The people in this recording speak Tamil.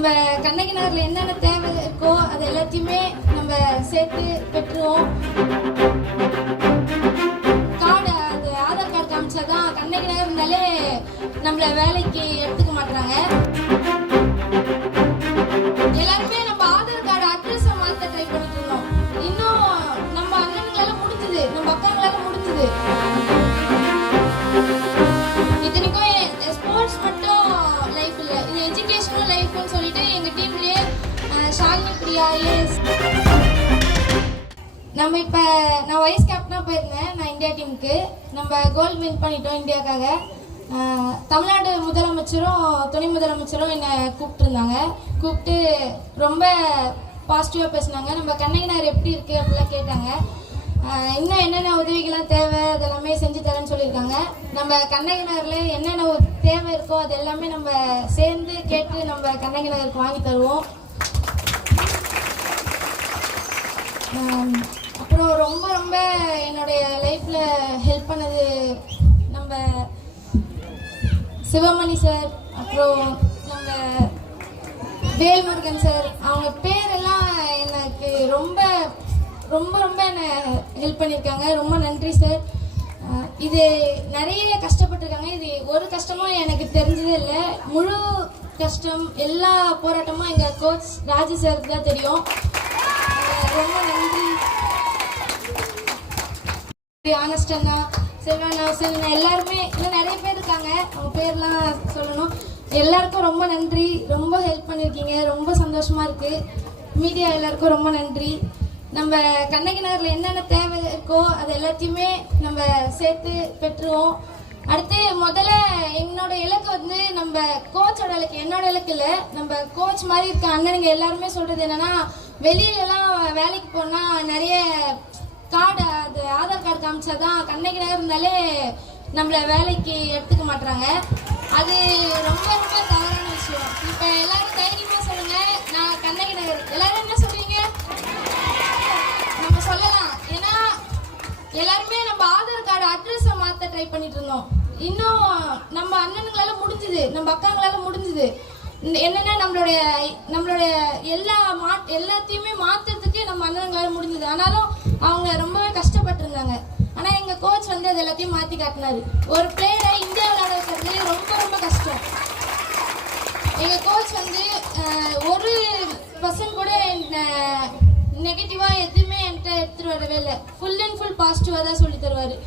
நம்ம கண்ணகி நகர்ல என்னென்ன தேவை இருக்கோ அது எல்லாத்தையுமே நம்ம சேர்த்து பெற்றுவோம். கார்டு அது ஆதார் கார்டு காமிச்சாதான் கண்ணகி நகர் இருந்தாலே நம்மள வேலைக்கு எடுத்துக்க மாட்டாங்க. எல்லாருமே நம்ம ஆதார் கார்டு அட்ரஸ் மாத்த ட்ரை பண்ணிட்டு இருந்தோம். இன்னும் நம்ம அண்ணனுங்களால முடிஞ்சது, நம்ம அக்காங்களால முடிஞ்சது. இத்தனைக்கும் ஸ்போர்ட்ஸ் மட்டும் லைஃப் இல்லை, இது எஜுகேஷனும் லைஃப்னு சொல்லிட்டு எங்க டீம்லயே ஷாலினி பிரியா நம்ம இப்போ நான் வைஸ் கேப்டனாக போயிருந்தேன். நான் இந்தியா டீமுக்கு நம்ம கோல்டு வின் பண்ணிட்டோம் இந்தியாவுக்காக. தமிழ்நாடு முதலமைச்சரும் துணை முதலமைச்சரும் என்னை கூப்பிட்டுருந்தாங்க. கூப்பிட்டு ரொம்ப பாசிட்டிவாக பேசினாங்க. நம்ம கண்ணகி நகர் எப்படி இருக்குது அப்படிலாம் கேட்டாங்க. இன்னும் என்னென்ன உதவிகள்லாம் தேவை அதெல்லாமே செஞ்சு தரேன்னு சொல்லியிருக்காங்க. நம்ம கண்ணகி நகரில் என்னென்ன தேவை இருக்கோ அது எல்லாமே நம்ம சேர்ந்து கேட்டு நம்ம கண்ணகி நகருக்கு வாங்கி தருவோம். அப்புறம் ரொம்ப ரொம்ப என்னுடைய லைஃப்பில் ஹெல்ப் பண்ணது நம்ம சிவமணி சார், அப்புறம் நம்ம வேல்முருகன் சார். அவங்க பேரெல்லாம் எனக்கு ரொம்ப ரொம்ப ரொம்ப என்னை ஹெல்ப் பண்ணியிருக்காங்க. ரொம்ப நன்றி சார். இது நிறைய கஷ்டப்பட்டிருக்காங்க. இது ஒரு கஷ்டமும் எனக்கு தெரிஞ்சதே இல்லை. முழு கஷ்டம் எல்லா போராட்டமும் எங்கள் கோச் ராஜு சாருக்கு தான் தெரியும். ரொம்ப நன்றி. ஆனஸ்ட் அண்ணா, செல்வண்ணா, செல்வண்ணா எல்லாருமே இன்னும் நிறைய பேர் இருக்காங்க. அவங்க பேர்லாம் சொல்லணும். எல்லாருக்கும் ரொம்ப நன்றி. ரொம்ப ஹெல்ப் பண்ணியிருக்கீங்க. ரொம்ப சந்தோஷமா இருக்கு. மீடியா எல்லாருக்கும் ரொம்ப நன்றி. நம்ம கண்ணகி நகரில் என்னென்ன தேவை இருக்கோ அது எல்லாத்தையுமே நம்ம சேர்த்து பெற்றுவோம். அடுத்து முதல்ல என்னோட இலக்கு வந்து நம்ம கோச்சோட இலக்கு, என்னோட இலக்கு இல்லை. நம்ம கோச் மாதிரி இருக்க அண்ணனுங்க எல்லாருமே சொல்றது என்னன்னா, வெளியிலலாம் வேலைக்கு போனால் நிறைய கார்டு அது ஆதார் கார்டு காமிச்சாதான் கண்ணகி நகர் இருந்தாலே நம்மள வேலைக்கு எடுத்துக்க மாட்டாங்க. அது ரொம்ப ரொம்ப தவறான விஷயம். இப்போ எல்லாரும் தைரியமாக சொல்லுங்க, நான் கண்ணகி நகர். எல்லாரும் என்ன சொல்றீங்க? நம்ம சொல்லலாம். ஏன்னா எல்லாருமே நம்ம ஆதார் கார்டு அட்ரஸை மாற்ற ட்ரை பண்ணிட்டு இருந்தோம். இன்னும் நம்ம அண்ணனுங்களால முடிஞ்சுது, நம்ம அக்காங்களால முடிஞ்சுது. என்னன்னா நம்மளுடைய எல்லாத்தையுமே மாத்துறதுக்கு நம்ம அண்ணனுங்களால முடிஞ்சது. ஆனாலும் அவங்க ரொம்பவே கஷ்டப்பட்டு இருந்தாங்க. ஆனா எங்க கோச் வந்து அது எல்லாத்தையும் மாத்தி காட்டினாரு. ஒரு பிளேயரை இந்தியா விளையாட வைக்கிறது ரொம்ப ரொம்ப கஷ்டம். எங்க கோச் வந்து ஒரு பர்சன்ட் கூட நெகட்டிவா எதுவுமே என்கிட்ட எடுத்துட்டு வரவே இல்லை. ஃபுல் அண்ட் ஃபுல் பாசிட்டிவா தான் சொல்லி தருவாரு.